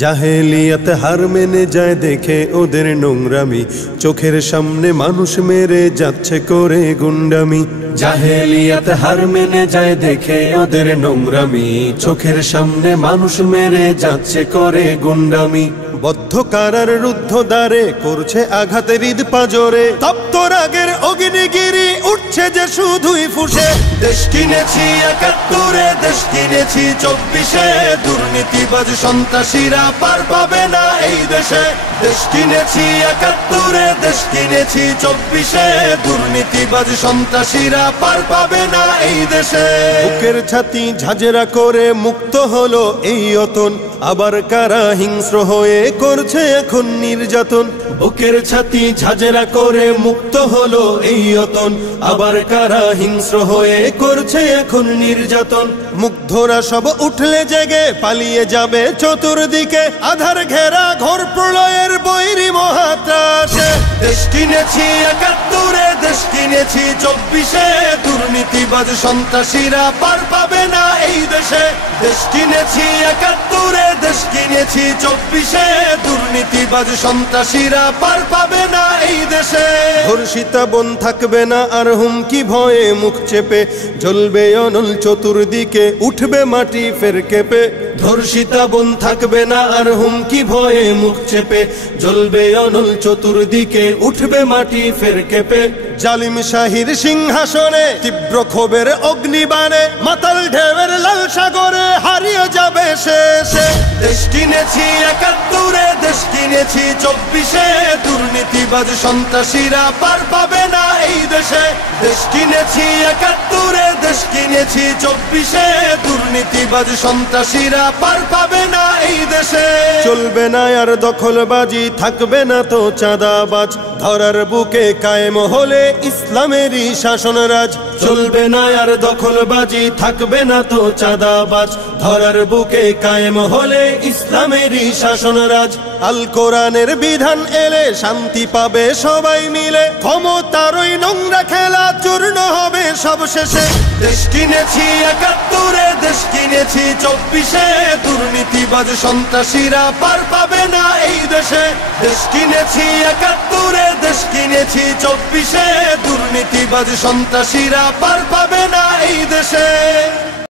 জাহেলিয়াত হার মেনে যায় দেখে ওদের নোংরামি, চোখের সামনে মানুষ মেরে যাচ্ছে করে গুন্ডামি। জাহেলিয়াত হার মেনে যায় দেখে ওদের নোংরামি, চোখের সামনে মানুষ মেরে যাচ্ছে করে গুন্ডামি। বদ্ধ কারার রুদ্ধ দ্বারে করছে আঘাতের ঈদ পাজরে, তপ্ত রাগের অগ্নিগিরি উঠছে যে শুধুই ফুসে। দেশ কিনেছি ৭১, দেশ কিনেছি ২৪, দুর্নীতিবাজ সন্ত্রাসীরা পার পাবে না এই দেশে। দেশ কিনেছি ৭১, দেশ কিনেছি ২৪, দুর্নীতিবাজ সন্ত্রাসীরা পার পাবে না এই দেশে। বুকের ছাতি ঝাঁঝরা করে মুক্ত হলো এই অতন, আবার কারা হিংস্র হয়ে করছে এখন নির্যাতন। বুকের ছাতি ঝাঁঝরা করে মুক্ত হলো এই অতন, আবার কারা হিংস্র হয়ে করছে এখন নির্যাতন। মুগ্ধরা সব উঠলে জেগে পালিয়ে যাবে চতুর্দিকে, আধার ঘেরা ঘোর প্রলয়ের বৈরী মহাত্রাসে। দেশ কিনেছি ৭১, দেশ কিনেছি ২৪, দুর্নীতিবাজ সন্ত্রাসীরা পার পাবে না এই দেশে। দেশ কিনেছি ৭১, দেশ কিনেছি ২৪, দুর্নীতিবাজ সন্ত্রাসীরা পার পাবে না এই দেশে। ধর্ষিতা বোন থাকবে না আর হুমকি ভয়ে মুখ চেপে, জ্বলবে অনল চতুর্দিকে উঠবে মাটি ফের কেঁপে। ধর্ষিতা বোন থাকবে না আর হুমকি ভয়ে মুখ চেপে, জ্বলবে অনল চতুর্দিকে উঠবে মাটি ফের কেঁপে। জালিম শাহীর সিংহাসনে তীব্র ক্ষোভের অগ্নিবাণে, মাতাল ঢেউয়ের লাল সাগরে হারিয়ে যাবে শেষে। দেশ কিনেছি ৭১, দেশ কিনেছি ২৪, দুর্নীতিবাজ সন্ত্রাসীরা পার পাবে না এই দেশে। দেশ কিনেছি ৭১, দেশ কিনেছি ২৪, দুর্নীতিবাজ সন্ত্রাসীরা পার পাবে না এই দেশে। চলবে না আর দখলবাজি, থাকবে না তো চাঁদাবাজ, ধরার বুকে কায়েম হলে ইসলামেরই শাসনরাজ। চলবে না আর দখলবাজি, থাকবে না তো চাঁদাবাজ, ধরার বুকে কায়েম হলে ইসলামেরই শাসনরাজ। আল কোরআনের বিধান এলে শান্তি পাবে সবাই মিলে, ক্ষমতার ওই নোংরা খেলা চূর্ণ হবে সব শেষে। দেশ কিনেছি ৭১, দেশ কিনেছি ২৪, দুর্নীতিবাজ সন্ত্রাসীরা পার পাবে না এই দেশে। দেশ কিনেছি ৭১, দেশ কিনেছি ২৪, দুর্নীতিবাজ সন্ত্রাসীরা পার পাবে না এই দেশে।